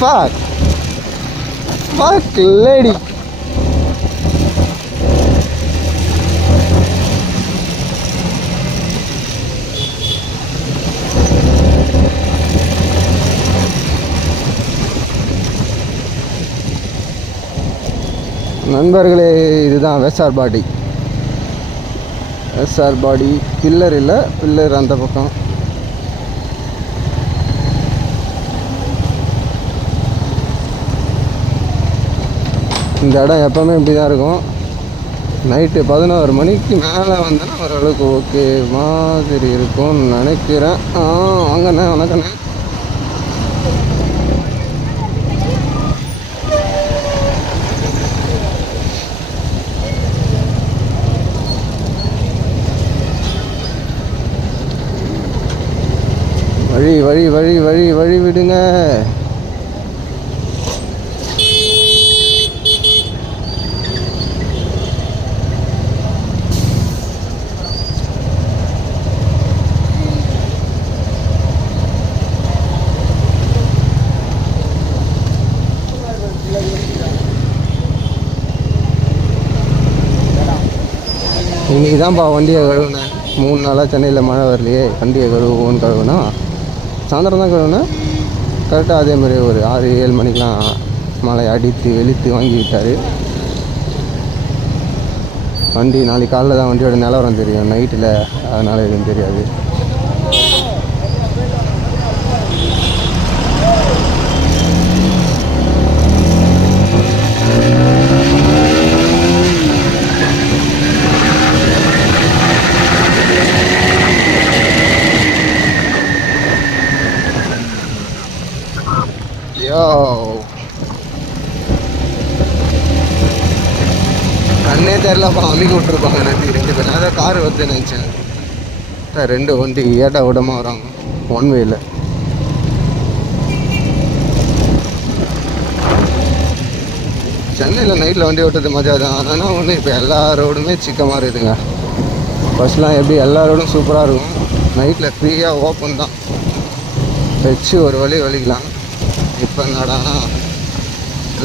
fuck? Fuck lady. நண்பர்களே, இதுதான் வெஸ்ஆர் பாடி. வெஸ்ஆர் பாடி pillar இல்லை, பில்லர் அந்த பக்கம். இந்த இடம் எப்போவுமே இப்படி தான் இருக்கும். நைட்டு 11 மணிக்கு மேலே வந்தேன்னா ஓரளவுக்கு ஓகே மாதிரி இருக்கும்னு நினைக்கிறேன். வாங்கண்ணே, வணக்கண்ணே. வழி வழி வழி வழி வழி விடுங்க. இன்றைக்கி தான்ப்பா வண்டியை கழுவுனேன். 3 நாளாக சென்னையில் மழை வரலையே, வண்டியை கழுவுவோன்னு கழுவுனா சாயந்தரம் தான் கழுவுனேன். கரெக்டாக அதே மாதிரி ஒரு 6-7 மணிக்கெலாம் மழை அடித்து வெளுத்து வாங்கி விட்டார். வண்டி நாளைக்கு காலையில் தான் வண்டியோட நிலவரம் தெரியும், நைட்டில் அதனால் எதுவும் தெரியாது. கண்ணே தெரியலப்பா, அமுக்கி விட்டுருப்பாங்க. நன்றி 2 பேர். அதான் கார் வந்து நினச்சேன். 2 வண்டி ஏட்டா விடமா வராங்க ஒன் வேல. சென்னையில் நைட்டில் வண்டி ஓட்டுறது மஜா தான். ஆனால் ஒன்று இப்போ எல்லா ரோடுமே சிக்கமாக இருக்குதுங்க. ஃபஸ்ட்லாம் எப்படி எல்லா ரோடும் சூப்பராக இருக்கும். நைட்டில் ஃப்ரீயாக ஓப்பன் தான், வச்சு ஒரு வழி வலிக்கலாம். இப்போ என்னடா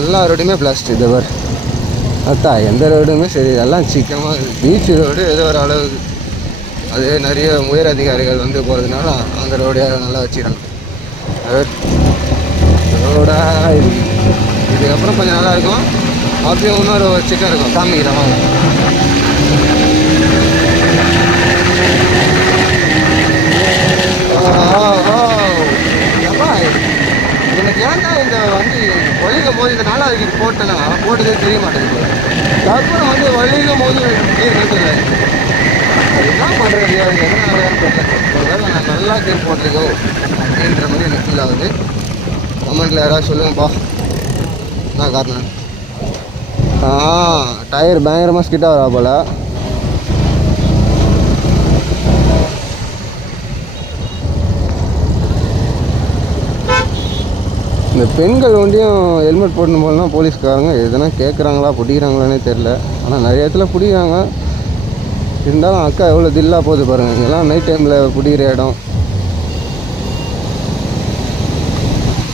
எல்லா ரோடுமே பிளாஸ்டிக். இது வர அத்தா எந்த ரோடுமே சரி, எல்லாம் சிக்கமாக இருக்குது. பீச் ரோடு ஏதோ ஒரு அளவுக்கு, அது நிறைய உயர் அதிகாரிகள் வந்து போகிறதுனால அந்த ரோடையாக நல்லா வச்சுக்கிறாங்க. ரோடா இதுக்கப்புறம் கொஞ்சம் நல்லாயிருக்கும். அப்படியே இன்னொரு சிக்கன் இருக்கும், காமிக்கிறேன் வாங்க. எனக்கு ஏன்னா இந்த வண்டி வலிக்கும் போது இந்த நாளாக போட்டேன்னா போட்டதே தெரிய மாட்டேங்குது. டக்குனு வந்து வலிக்கும் போது நிறுத்தல. அது என்ன பண்ணுறது, அது எதனால தெரியல. ஒருவேளை நான் நல்லா கேம் போட்டிருக்கோம் அப்படின்ற மாதிரி எனக்கு ஃபீல் ஆகுது. கமெண்ட்டில் யாராவது சொல்லுங்கப்பா என்ன காரணம். டயர் பயங்கரமாக ஸ்கிட்டாக வரா போல். இந்த பெண்கள் வண்டியும் ஹெல்மெட் போடணும் போலனா போலீஸ்காரங்க எதனா கேட்குறாங்களா பிடிக்கிறாங்களானே தெரில. ஆனால் நிறைய இடத்துல பிடிக்கிறாங்க. இருந்தாலும் அக்கா எவ்வளோ தில்லாக போகுது பாருங்கள். இங்கெல்லாம் நைட் டைமில் பிடிக்கிற இடம்.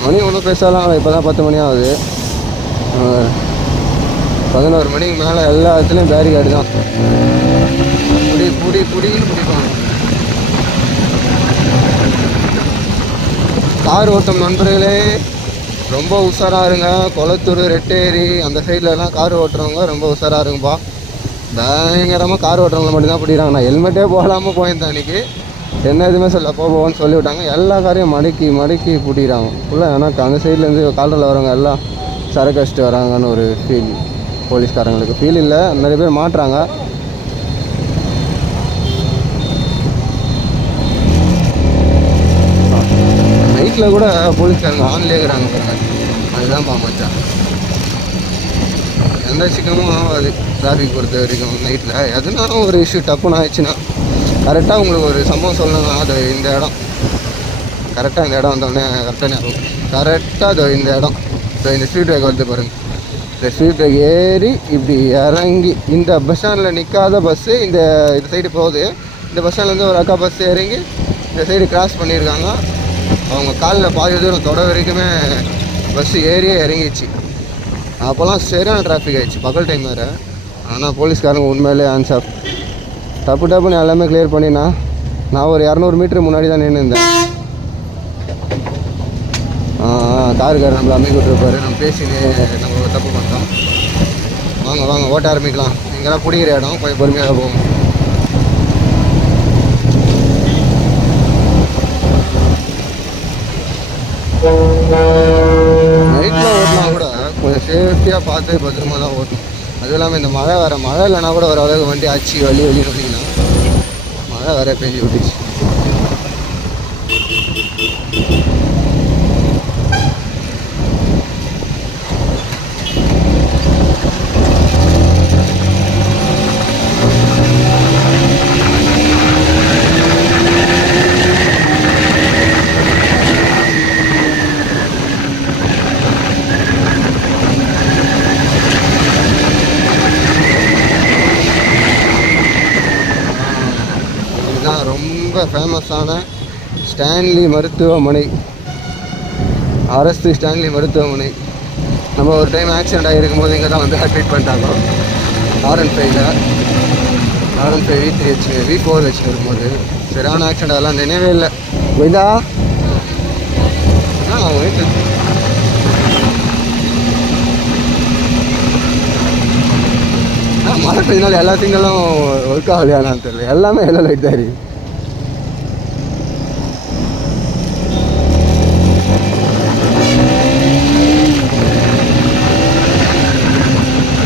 மணி ஒன்றும் பேசலாம், இப்போ தான் 10 மணி ஆகுது. 11 மணிக்கு மேலே எல்லா இடத்துலையும் பேரிகார்டு தான். புடின்னு பிடிப்பாங்க. கார் ஓட்டும் நண்பர்களே ரொம்ப உஷாராக இருங்க. கொளத்தூர், ரெட்டேரி அந்த சைட்லலாம் கார் ஓட்டுறவங்க ரொம்ப உஷாராக இருங்கப்பா. பயங்கரமாக கார் ஓட்டுறவங்களை மட்டும்தான் பிடிக்கிறாங்க. நான் ஹெல்மெட்டே போடாமல் போயிருந்தேன் அன்றைக்கி. என்ன எதுவுமே சொல்ல போவோன்னு சொல்லிவிட்டாங்க. எல்லா காரையும் மடக்கி பிடிக்கிறாங்க ஃபுல்லாக. எனக்கு அந்த சைட்லேருந்து கால்ரில் வரவங்க எல்லாம் சரக்கு அடிச்சுட்டு வராங்கன்னு ஒரு ஃபீல். போலீஸ்காரங்களுக்கு ஃபீல் இல்லை, நிறைய பேர் மாட்டுறாங்க. நைட்டில் கூட போலீஸ்காரங்க ஆன்லேயே இருக்கிறாங்க பாருங்க. அதுதான் பாமச்சா. எந்த சிக்கமும் ஆகாது டிராஃபிக் பொறுத்த வரைக்கும். நைட்டில் எதுனாலும் ஒரு இஷ்யூ டப்புன்னு ஆயிடுச்சுன்னா கரெக்டாக உங்களுக்கு ஒரு சம்பவம் சொல்லணும்னா அது இந்த இடம். கரெக்டாக இந்த இடம் வந்தோடனே கரெக்டாக அது இந்த இடம். இந்த ஸ்பீட் பிரேக் வந்து பாருங்கள். இந்த ஸ்பீட் பிரேக் ஏறி இப்படி இறங்கி இந்த பஸ் ஸ்டாண்டில் நிற்காத பஸ்ஸு இந்த சைடு போகுது. இந்த பஸ் ஸ்டாண்ட்லேருந்து ஒரு அக்கா பஸ் இறங்கி இந்த சைடு கிராஸ் பண்ணியிருக்காங்க. அவங்க காலில் பாதி தூரம் தொட வரைக்குமே பஸ்ஸு ஏறியே இறங்கிச்சு. அப்போல்லாம் சரியான டிராஃபிக் ஆகிடுச்சு, பகல் டைம் வேறு. ஆனால் போலீஸ்காரங்க உண்மையிலே ஆன்சர் டப்புன்னு எல்லாமே கிளியர் பண்ணினா. நான் ஒரு 200 மீட்டர் முன்னாடி தான் நின்று இருந்தேன். காருக்காரர் நம்மளை அமைக்க விட்டுருப்பாரு. நம்ம பேசினே நம்ம தப்பு பண்ணிட்டோம். வாங்க வாங்க ஓட்ட ஆரம்பிக்கலாம். இங்கெல்லாம் பிடிக்கிற இடம், கொஞ்சம் பொறுமையாக போகும். நைட்டில் ஓட்டினா கூட கொஞ்சம் சேஃப்டியாக பார்த்து பத்திரமா தான் ஓட்டணும். அதுவும் இல்லாமல் இந்த மழை வேறு, மழை இல்லைனா கூட ஓரளவுக்கு வண்டி ஆச்சு வலி ஓட்டிங்கன்னா, மழை வேற பெஞ்சு விட்டுச்சு. ரொம்ப ஃபேமஸான ஸ்டான்லி மருத்துவமனை, அரசு ஸ்டான்லி மருத்துவமனை. நம்ம ஒரு டைம் ஆக்சிடெண்ட் ஆகிருக்கும் போது இங்கே தான் வந்து அட்மிட் பண்ணிட்டாங்க. R15 V3H V4H இருக்கும்போது சரியான ஆக்சிடெண்ட். அதெல்லாம் நினைவே இல்லை. வைதா மழை பெய்ஞ்சாலும் எல்லா திங்களும் ஒர்க் ஆகலையானான்னு தெரியல. எல்லாமே எல்லாம் லைட் தான் இருக்கு.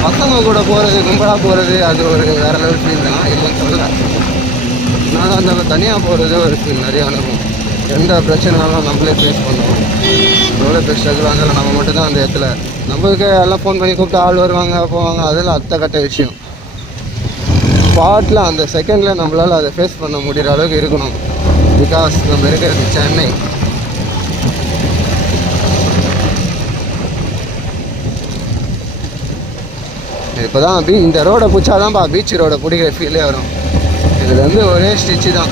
பசங்க கூட போகிறது, கும்பலாக போகிறது, அது ஒரு வேறு லெவல் ஃபீல் தான், இல்லைன்னு சொல்லலை. நான் அந்த தனியாக போகிறது ஒரு ஃபீல், நிறைய அனுபவம். எந்த பிரச்சனைனாலும் நம்மளே ஃபேஸ் பண்ணுவோம். எவ்வளோ பெரிய ஸ்ட்ரகிள் இருந்தாலும் நம்ம மட்டும்தான் அந்த இடத்துல. நம்மளுக்கு எல்லாம் ஃபோன் பண்ணி கூப்பிட்டு ஆள் வருவாங்க போவாங்க, அதெல்லாம் அத்தக்கட்ட விஷயம். ஸ்பாட்டில் அந்த செகண்டில் நம்மளால் அதை ஃபேஸ் பண்ண முடிகிற அளவுக்கு இருக்கணும். பிகாஸ் நம்ம இருக்கிறது சென்னை. இப்போ தான் இந்த ரோடை பிடிச்சாதான்ப்பா பீச் ரோடை பிடிக்கிற ஃபீலே வரும். இதுலேருந்து ஒரே ஸ்டிச்சு தான்.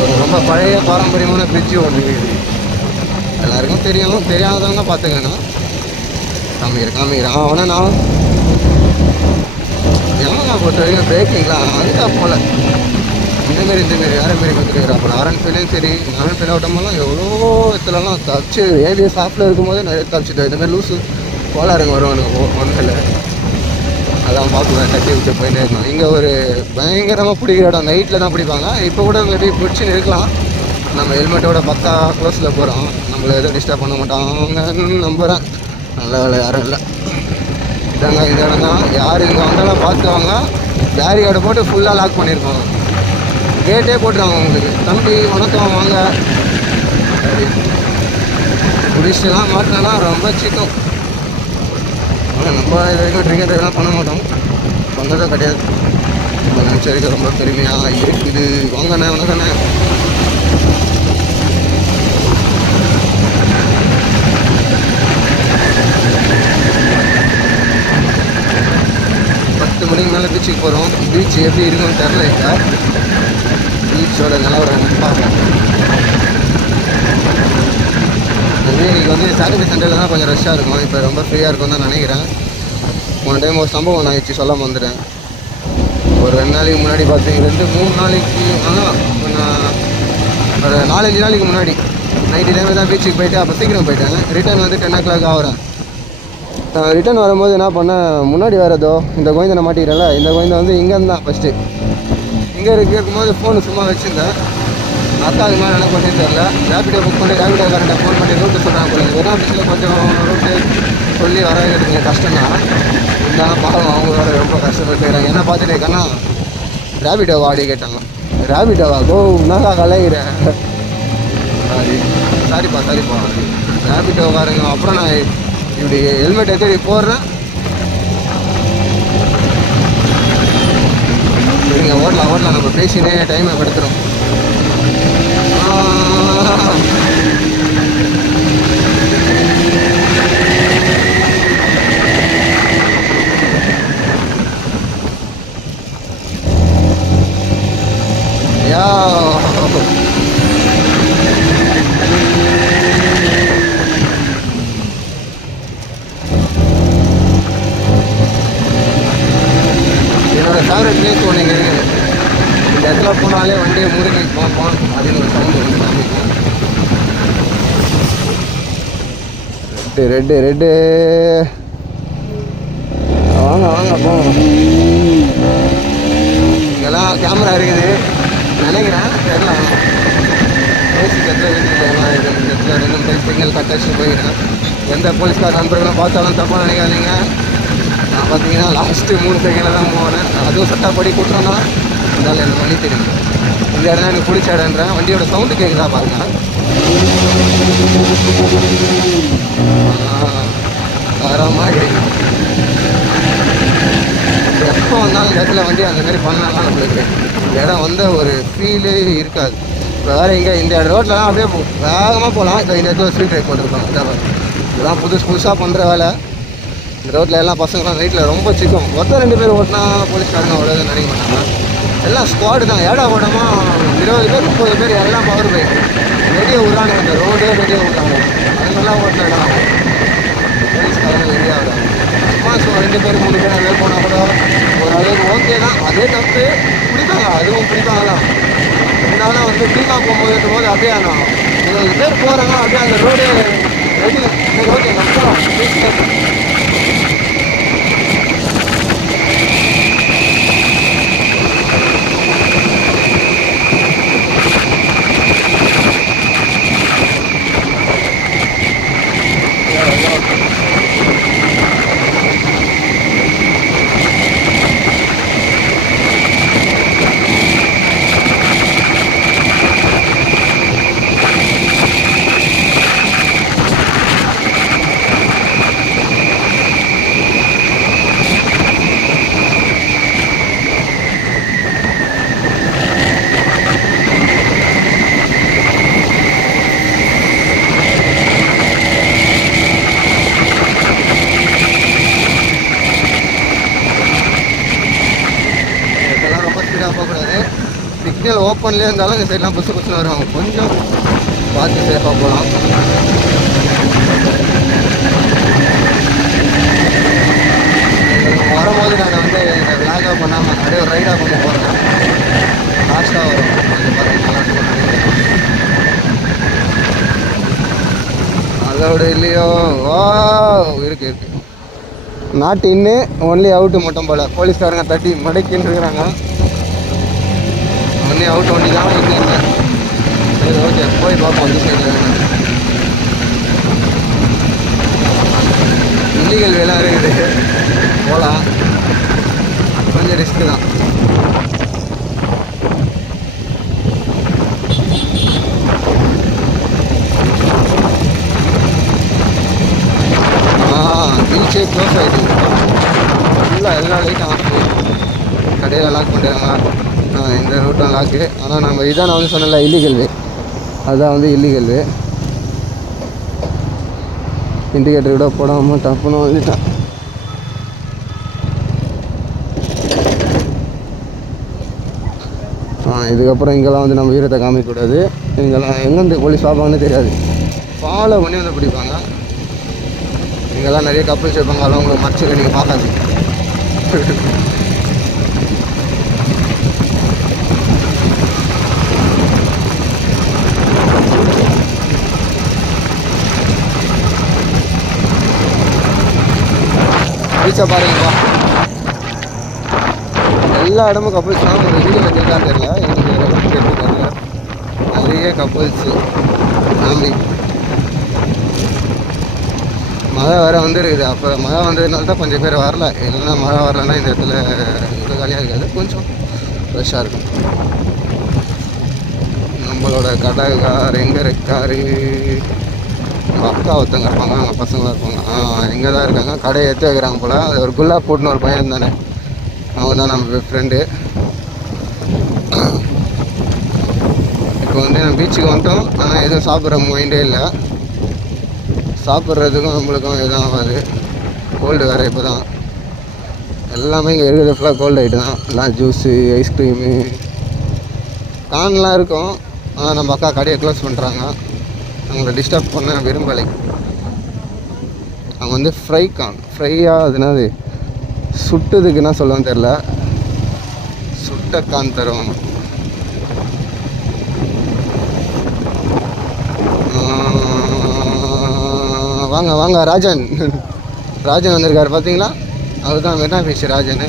ஒரு ரொம்ப பழைய பாரம்பரியமான பிரிட்ஜு ஒன்று இருக்குது. எல்லாருக்கும் தெரியும், தெரியாதவங்க பார்த்துக்கணும். காமிக்கிறேன் அவனை நான் எவங்க பொறுத்த வரைக்கும் பிரேக்கிங்லாம் அதுதான் போல் இந்தமாரி வேறு மாரி பார்த்துருக்குறா. அப்புறம் R15 சரி, R15 ஓட்டமெல்லாம் எவ்வளோ இடத்துலலாம் தப்பிச்சு ஏபிஎஸ் ஆஃபில் இருக்கும்போதே நிறைய தப்பிச்சுட்டு இந்தமாதிரி லூஸு கோளாறுங்க வருவானுங்க ஒன்றில். அதான் பார்க்கலாம், தட்டி விட்டு போயிட்டே இருக்கணும். இங்கே ஒரு பயங்கரமாக பிடிக்கிற இடம் நைட்டில் தான் பிடிப்பாங்க. இப்போ கூட மேபி பிடிச்சின்னு இருக்கலாம். நம்ம ஹெல்மெட்டோட பக்கா க்ளோஸில் போகிறோம், நம்மளை எதுவும் டிஸ்டர்ப் பண்ண மாட்டாங்கன்னு நம்புகிறேன். நல்ல வேலை யாரும் இல்லை. இதாங்க இந்த இடம் தான். யார் இங்கே வந்தாலும் பார்த்துவாங்க. பேரிகார்டு போட்டு ஃபுல்லாக லாக் பண்ணியிருப்பாங்க. கேட்டே போட்டுருவாங்க உங்களுக்கு, தம்பி வணக்கம் வாங்க. குடிச்சுலாம் மாட்டினா ரொம்ப சிக்கம். ஆனால் நம்ம இது வரைக்கும் ட்ரிங்க் எல்லாம் பண்ண மாட்டோம், பண்ணதும் கிடையாது. நம்ம நினச்ச வரைக்கும் ரொம்ப பெருமையாக இருக்குது. வாங்கண்ணே வணக்கண்ணே. மணிக்கு மேலே பீச்சுக்கு போகிறோம். பீச் எப்படி இருக்குன்னு தெரில. இப்போ பீச்சோட நிலவரம் பார்ப்போம். இன்றைக்கி வந்து சாட்டர்டே சண்டேல தான் கொஞ்சம் ரஷ்ஷாக இருக்கும். இப்போ ரொம்ப ஃப்ரீயாக இருக்கும்னு தான் நினைக்கிறேன். போன டைம் ஒரு சம்பவம் ஆகிடுச்சு, சொல்லாமல் வந்துட்டேன். ஒரு 2 நாளைக்கு முன்னாடி பார்த்தீங்கன்னா 3 நாளைக்கு ஆனால் ஒரு 4-5 நாளைக்கு முன்னாடி நைட்டு டைமில் தான் பீச்சுக்கு போயிட்டு அப்போ சீக்கிரம் போயிட்டேன். ரிட்டர்ன் வந்து 10 o'clock ஆகிறேன். ரிட்டர்ன் வரும்போது என்ன பண்ணேன், முன்னாடி வரதோ இந்த கோயந்தை நான் மாட்டிக்கிறேன்ல, இந்த கோயந்தை வந்து இங்கேருந்து தான் ஃபஸ்ட்டு இங்கே இருக்கும்போது ஃபோனு சும்மா வச்சுருந்தேன். அக்கா அது மாதிரி என்ன பண்ணி தெரில. ரேபிடோ புக் பண்ணி ரேபிடோ கரெக்டாக ஃபோன் பண்ணி ரூட்டு சொல்கிறாங்க போல. வெறும் ஆஃபீஸில் கொஞ்சம் ரூட்டு சொல்லி வர வைக்கிறதுக்கு கஷ்டம் தான். இருந்தாலும் பாவம் அவங்க வேறு ரொம்ப கஷ்டப்பட்டுக்கிறாங்க. என்ன பார்த்துட்டு இருக்கேன்னா ரேபிடோ வாடி கேட்டாங்க. ரேபிடோவா கோ நாங்கள் கலைகிறேன். சாரிப்பா ரேபிடோ வாருங்க. அப்புறம் நான் இப்படி ஹெல்மெட் எடுத்து போடுறேன். சரிங்க, ஓடலாம் நம்ம பேசினே டைமை படுத்துகிறோம். ரெட்டு வாங்க போங்க. இங்கெல்லாம் கேமரா இருக்குது நினைக்கிறேன், தெரியல. சிக்னல் கட் அடிச்சு போயிடுறேன். எந்த போலீஸ்கார் நண்பர்களும் பார்த்தாலும் தப்பாக நினைக்காதீங்க. நான் பார்த்தீங்கன்னா லாஸ்ட்டு 3 செகண்டில் தான் போனேன். அதுவும் சட்டப்படி கூட்டம் தான், இருந்தாலும் எனக்கு வழி தெரியும். இந்த இடம் எனக்கு பிடிச்ச இடம்ன்றேன். வண்டியோட சவுண்டு கேட்குதா பாருங்க. தரமாக கிடைக்கும். எப்போ வந்தாலும் இடத்துல வண்டி அந்த மாதிரி பண்ணாலும் நம்மளுக்கு இடம் வந்து ஒரு ஃபீலே இருக்காது. இப்போ வேறு இங்கே இந்த ரோட்லலாம் அப்படியே வேகமாக போகலாம். இப்போ இந்த இடத்துல ஸ்ட்ரீட் ரைட் போட்டுருக்கோம். இதெல்லாம் புதுசாக பண்ணுற வேலை. இந்த ரோட்டில் எல்லாம் பசங்களாம் நைட்டில் ரொம்ப சிக்கும். 2 பேர் ஓட்டினா போலீஸ்காரங்க அவ்வளோதான் நினைக்க மாட்டாங்க. எல்லாம் ஸ்குவாடு தான். ஏடா ஓடமாக 20 பேர் 30 பேர் எல்லாம் பவர் பைக் வெளியே விட்றாங்க. இந்த ரோடே வெளியே விட்றாங்க. அதுங்கெல்லாம் ஓட்டினா போலீஸ்காரங்க வெளியே ஆகிறாங்க. சும்மா 2 பேர் 3 பேர் அதே போனால் கூட ஒரு அளவுக்கு ஓகே தான். அதே தப்பு பிடிப்பாங்க, அதுவும் பிடிப்பாங்களாம். இருந்தாலும் வந்து டீமா போகும்போது அப்படியே ஆனால் 20 பேர் போகிறாங்க. அப்படியே அந்த ரோடு ரெடி. ஓகே நம்ம சிக்னல் ஓப்பன்லேயே இருந்தாலும் இந்த சைட்லாம் புதுசு வருவாங்க. கொஞ்சம் பார்த்து சேஃபாக போகலாம். வரும்போது நான் வந்து விளாகாக பண்ணாமல் அப்படியே ஒரு ரைடாக கொண்டு போகிறேன். லாஸ்ட்டாக வரும். கொஞ்சம் பார்த்தீங்கன்னா அதோட இல்லையோ இருக்கு நாட் இன்னு ஒன்லி அவுட்டு மட்டும் போல். போலீஸ்காரங்க தட்டி மடக்கின்னு இருக்கிறாங்க. ஒன்லி அவுட் ஒன்லி தான் இன்னும். சரி ஓகே, போய் பார்ப்போம். அந்த சைடில் இல்லீகல் வேலை இருக்குது, போகலாம். கொஞ்சம் ரிஸ்க்கு தான். பீச்சே க்ளோஸ் ஆகிடுது ஃபுல்லாக. எல்லா லைட்டும் ஆஃப். கடையில் லாக் பண்ணிடுறாங்க. இந்த ரூட்டும் லாக்கு. ஆனால் நம்ம இதான் நான் வந்து சொன்னல இல்லீகல் வே, அதுதான் வந்து இல்லீகல் வே. இண்டிகேட்டர் விட போடாமல் டப்புன்னு வந்துட்டான். இதுக்கப்புறம் இங்கெல்லாம் வந்து நம்ம வீரத்தை காமிக்கக்கூடாது. இங்கெல்லாம் எங்கேருந்து போலீஸ் பார்ப்பாங்கன்னு தெரியாது. ஃபாலோ பண்ணி வந்து பிடிப்பாங்க. இங்கெல்லாம் நிறைய கப்பல்ஸ் இருப்பாங்க. அதெல்லாம் உங்களுக்கு மறைச்சிக்க நீங்கள் பார்க்காது. பீச்சை பாருங்கப்பா. எல்லா இடமும் கப்புள்ஸ் தான். ஒரு வீடியோ வச்சுருக்கான்னு தெரியல, எனக்கு தெரியல. நிறைய கப்புள்ஸு ஃபேமிலி. மழை வேறு வந்துருக்குது. அப்போ மழை வந்ததுனால தான் கொஞ்சம் பேர் வரல. இல்லைன்னா மழை வரலன்னா இந்த இடத்துல இது காலியாக இருக்காது, கொஞ்சம் ஃப்ரெஷ்ஷாக இருக்கும். நம்மளோட கடைக்கார் எங்கே இருக்காரு? அக்கா ஒருத்தங்க இருப்பாங்க, அவங்க பசங்களாம் இருப்பாங்க. இங்கே தான் இருக்காங்க. கடையை எடுத்து வைக்கிறாங்க போல். அது ஒரு குல்லா போட்டுன்னு ஒரு பையன் தானே, அவங்க தான் நம்ம ஃப்ரெண்டு. இப்போ வந்து நம்ம பீச்சுக்கு வந்துட்டோம். ஆனால் எதுவும் சாப்பிட்ற மைண்டே இல்லை. சாப்பிட்றதுக்கும் நம்மளுக்கும் எதுவும் ஆகாது. கோல்டு வேறு. இப்போ தான் எல்லாமே இங்கே இருக்கிறது ஃபுல்லாக கோல்டு ஐட்டம் தான். எல்லாம் ஜூஸு, ஐஸ்கிரீமு, கான்லாம் இருக்கும். ஆனால் நம்ம அக்கா கடையை க்ளோஸ் பண்ணுறாங்க. அவங்கள டிஸ்டர்ப் பண்ண விரும்பலை. அவங்க வந்து ஃப்ரை கான், ஃப்ரையாக அதுனா அது சுட்டதுக்கு என்ன சொல்லவும் தெரில, சுட்ட கான் தருவாங்க. வாங்க வாங்க ராஜன் ராஜன் வந்திருக்காரு பார்த்தீங்களா? அவர் தான் மெட்னா ஃபிஷ் ராஜன்.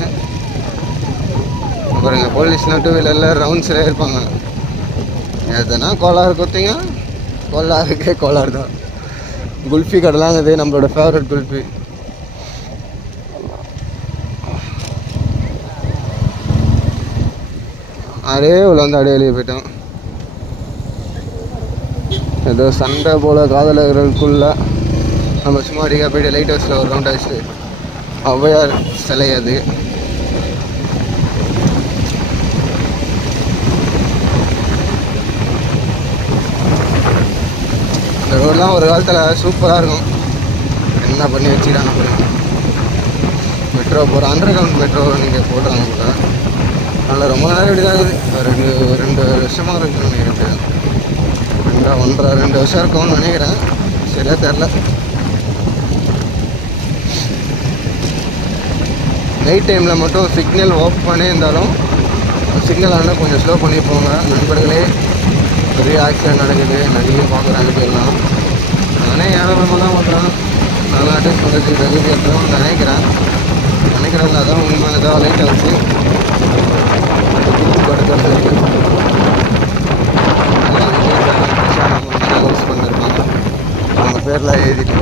பாருங்க போலீஸ்லாம் 2 வீலரில் ரவுண்ட்ஸில் இருப்பாங்க. எதுனா கோளாறு கொடுத்தீங்க, கோளாறுக்கே கோளாறு தான். குல்ஃபி கடைலாம் இது நம்மளோட ஃபேவரட் குல்ஃபி. அப்படியே உள்ள வந்து அப்படியே வெளியே போயிட்டோம். ஏதோ சண்டை போல் காதலர்களுக்குள்ள நம்ம சும்மா அடிக்க போய்ட்டு லைட் ஹவுஸில் ஒரு ரவுண்ட் அடிச்சுட்டு ஔவையார் சிலை அது. இந்த ரோடெலாம் ஒரு காலத்தில் சூப்பராக இருக்கும். என்ன பண்ணி வச்சுக்கிறாங்க பாருங்க. மெட்ரோ போகிற அண்டர் கிரவுண்ட் மெட்ரோ நீங்கள் போடுறாங்க போல. நல்லா ரொம்ப நேரம் இப்படி தான் இருக்குது. ரெண்டு வருஷமாக இருக்குன்னு நினைக்கிறேன். 2 வருஷம் இருக்கும்னு நினைக்கிறேன், சரியாக தெரில. நைட் டைமில் மட்டும் சிக்னல் ஆஃப் பண்ணி இருந்தாலும் சிக்னல் ஆனால் கொஞ்சம் ஸ்லோ பண்ணி போங்க நண்பர்களே. பெரிய ஆக்சிடென்ட் நடக்குது, நிறைய பார்க்குறாங்க எல்லாம். நானே ஏழமாக தான் பண்ணுறேன். நல்லா அட்ஜஸ்ட் பண்ணுறதுக்கு தகுதி எப்பவும் நினைக்கிறாங்க. அதான் உண்மை. ஏதாவது லைட் ஆச்சு பண்ணியிருப்பாங்க அவங்க பேரில் எழுதிட்டு.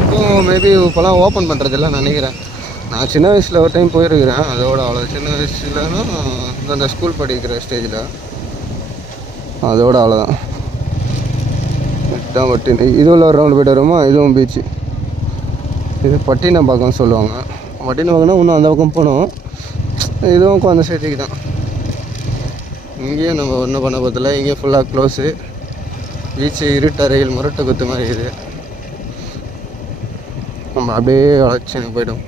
இப்போ மேபி இப்போலாம் ஓப்பன் பண்ணுறதில்ல நினைக்கிறேன். நான் சின்ன வயசில் ஒரு டைம் போயிருக்கிறேன். அதோட அவ்வளோ சின்ன வயசுலன்னா அந்த ஸ்கூல் படிக்கிற ஸ்டேஜில், அதோட அவ்வளோதான். இதுதான் பட்டின. இதுவும் ஒரு ரவுண்டு போய்ட்டு வருமா. இதுவும் பீச்சு. இது பட்டினப்பாக்கம் சொல்லுவாங்க. பட்டினப்பாக்கம்னா இன்னும் அந்த பக்கம் போனோம். இதுவும் அந்த சைட்டுக்கு தான். இங்கேயும் நம்ம ஒன்றும் பண்ண போதில்லை. இங்கேயும் ஃபுல்லாக க்ளோஸு. பீச்சு இருட்டறையில் முரட்டை குத்து மாதிரி இது. நம்ம அப்படியே வளர்ச்சி போய்டும்.